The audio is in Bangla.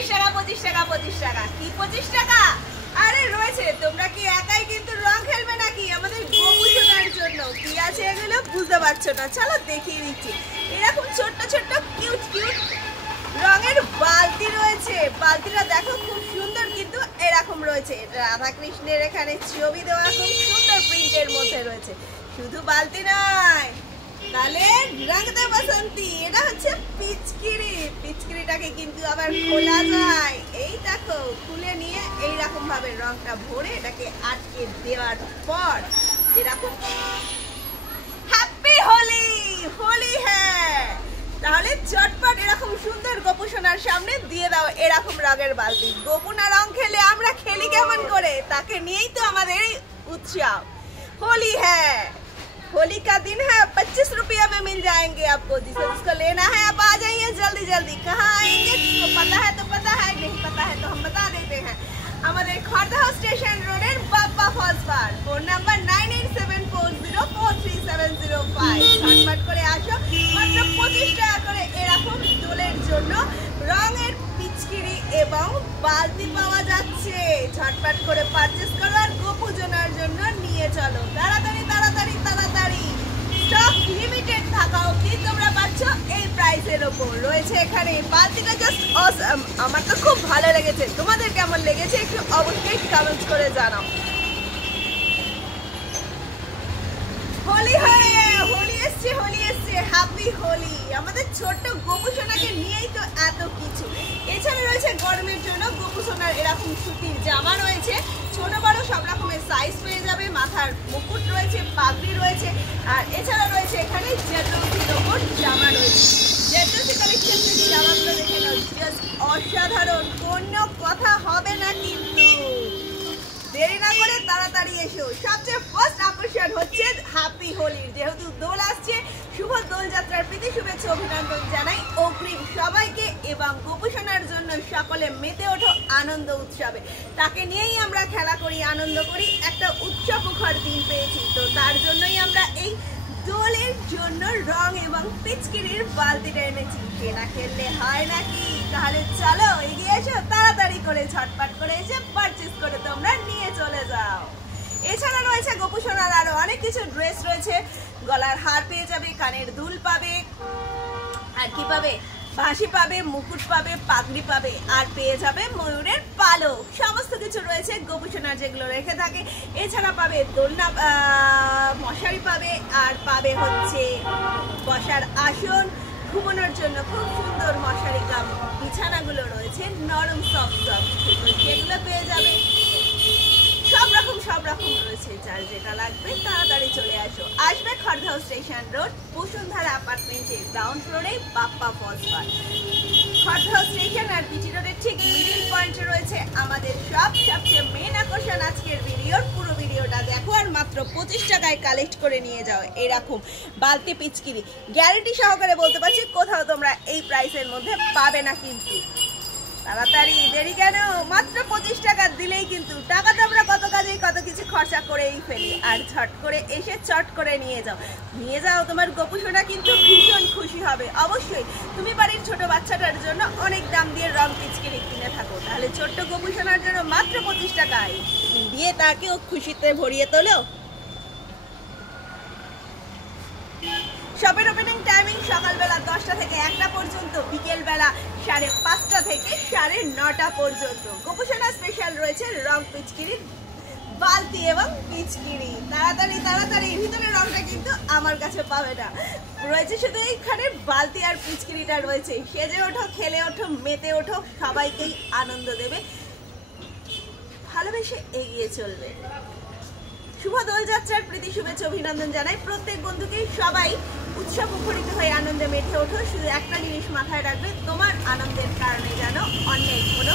টাকা 25 টাকা কি 25 টাকা? আরে রয়েছে, তোমরা কি একাই কিন্তু রং খেলবে নাকি? আমাদের গপু সোনার জন্য কি আছে এগুলো বুঝতে পারছো না, চলো দেখিয়ে দিচ্ছি। এরকম ছোট্ট ছোট্ট কিউট কিউট রঙের বালতি রয়েছে। বালতিটা দেখো খুব সুন্দর, কিন্তু এরকম রয়েছে। রাধা কৃষ্ণের এখানে ছবি দেওয়া খুব সুন্দর প্রিন্টের মধ্যে রয়েছে। শুধু বালতি নয়, তাহলে রং দে বসন্তী, এটা হচ্ছে পিচকিরি। পিচকিরিটাকে কিন্তু আবার খোলা যায়। এই দেখো, খুলে নিয়ে এইরকম ভাবে রংটা ভরে এটাকে আটকে দেওয়ার পর এরকম হ্যাপি হোলি, হোলি হ্যাঁ। তাহলে চটপট এরকম সুন্দর গোপু সোনার সামনে দিয়ে দাও এরকম রঙের বালতি। গোপু না রং খেলে আমরা খেলি কেমন করে? তাকে নিয়েই তো আমাদের এই উৎসব। होली है, होली का दिन है। 25 रुपया में मिल जाएंगे आपको। जिसको लेना है आप आ जाइए जल्दी जल्दी। कहाँ आएंगे? तो पता है तो पता है, नहीं पता है तो हम बता देते हैं। हमारे Khardah station road Bappa falls पर फोन नंबर 9874043705। झटपट করে আসো, মাত্র 25 টাকা করে এরকম দোলের জন্য রঙের পিচকিরি এবং বালতি পাওয়া যাচ্ছে। ঝটপট করে পারচেজ করো আর গোপু সোনার জন্য নিয়ে চলো। তাড়াতাড়ি তাড়াতাড়ি তাড়াতাড়ি, স্টক লিমিটেড থাকা অবধি তোমরা পাচ্ছ এই প্রাইসের ওপর। রয়েছে এখানে বালতিটা জাস্ট অসাম। আমার তো খুব ভালো লেগেছে, তোমাদের কেমন লেগেছে একটু অবশ্যই কমেন্টস করে জানাও। হোলি হয়ে হোলি এসছে, হোলি এসছে, হ্যাপি হোলি। আমাদের ছোট্ট গোপু সোনাকে নিয়েই তো এত কিছু। এছাড়া রয়েছে গরমের জন্য গোপু সোনার এরকম সুতির জামা রয়েছে, ছোট বড় সব রকমের সাইজ পেয়ে যাবে। মাথার মুকুট রয়েছে, পাগড়ি রয়েছে, আর এছাড়া রয়েছে এখানে জেটসির ওপর জামা রয়েছে। জেটসি কালেকশন থেকে জামাগুলো দেখে নাও, জাস্ট অসাধারণ, কোনো কথা হবে না কিন্তু। দেরি না করে তাড়াতাড়ি এসো। সবচেয়ে ফার্স্ট আকর্ষণ হচ্ছে হ্যাপি হোলির। যেহেতু দোল আসছে, শুভ দোলযাত্রার প্রীতি শুভেচ্ছা অভিনন্দন জানাই অগ্রিম সবাইকে। এবং গোপু সোনার জন্য সকলে মেতে ওঠো আনন্দ উৎসবে। তাকে নিয়েই আমরা খেলা করি, আনন্দ করি। একটা উৎসব মুখর দিন পেয়েছি, তো তার জন্যই আমরা এই দোলের জন্য রং এবং পিচকিরির বালতিটা এনেছি। সে না খেললে হয় নাকি? তাহলে চলো এগিয়ে এসো, তাড়াতাড়ি করে ঝটপট করে এসে পারচেজ করে তোমরা নিয়ে চলে যাও। এছাড়া রয়েছে গোপু সোনার আরো অনেক কিছু ড্রেস রয়েছে। গলার হার পেয়ে যাবে, কানের দুল পাবে, আর কি পাবে? বাঁশি পাবে, মুকুট পাবে, পাগড়ি পাবে, আর পেয়ে যাবে ময়ূরের পালক। সমস্ত কিছু রয়েছে গোপু সোনার যেগুলো রেখে থাকে। এছাড়া পাবে দোলনা, মশারি পাবে, আর পাবে হচ্ছে বসার আসন। ঘুমানোর জন্য খুব সুন্দর মশারি কাম বিছানাগুলো রয়েছে, নরম সফট সফট, সেগুলো পেয়ে যাবে। সব রকম রয়েছে। যার যেটা লাগবে তাড়াতাড়ি চলে আসো। আসবে খড়দহ স্টেশন রোড, বসুন্ধরা অ্যাপার্টমেন্টের গ্রাউন্ড ফ্লোরে Bappa falls park. Khardah station আর বিটি রোডের ঠিক মিডল পয়েন্টে রয়েছে আমাদের সবচেয়ে মেন আকর্ষণ। আজকের ভিডিওর পুরো ভিডিওটা দেখো আর মাত্র 25 টাকায় কালেক্ট করে নিয়ে যাও এরকম বালতি পিচকিরি। গ্যারান্টি সহকারে বলতে পারছি কোথাও তোমরা এই প্রাইসের মধ্যে পাবে না কিন্তু। তাড়াতাড়ি, দেরি কেন? মাত্র 25 টাকা দিলেই কিন্তু। টাকা তো আমরা কত কাজে কত কিছু খরচা করেই ফেলি, আর ঝট করে এসে চট করে নিয়ে যাও। নিয়ে যাও, তোমার গোপু সোনা কিন্তু ভীষণ খুশি হবে। অবশ্যই তুমি বাড়ির ছোট বাচ্চাটার জন্য অনেক দাম দিয়ে রং পিচকিরি কিনে থাকো, তাহলে ছোট্ট গোপু সোনার জন্য মাত্র 25 টাকায় দিয়ে তাকেও খুশিতে ভরিয়ে তোলো। শপের ওপেনিং টাইমিং সকালবেলা 10টা থেকে 1টা পর্যন্ত, বিকেলবেলা 5:30 থেকে 9:30 পর্যন্ত। গোপু সোনা স্পেশাল রয়েছে রং পিচকিরি বালতি এবং পিচকিরি। তাড়াতাড়ি তাড়াতাড়ি, ভিতরে রংটা কিন্তু আমার কাছে পাবে না, রয়েছে শুধু এইখানে বালতি আর পিচকিরিটা রয়েছে। সেজে ওঠো, খেলে ওঠো, মেতে ওঠো, সবাইকেই আনন্দ দেবে, ভালোবেসে এগিয়ে চলবে। শুভ দোলযাত্রার প্রীতি শুভেচ্ছা অভিনন্দন জানাই প্রত্যেক বন্ধুকেই। সবাই উৎসব মুখরিত হয়ে আনন্দে মেতে ওঠো। শুধু একটা জিনিস মাথায় রাখবে, তোমার আনন্দের কারণে যেন অন্যের কোনো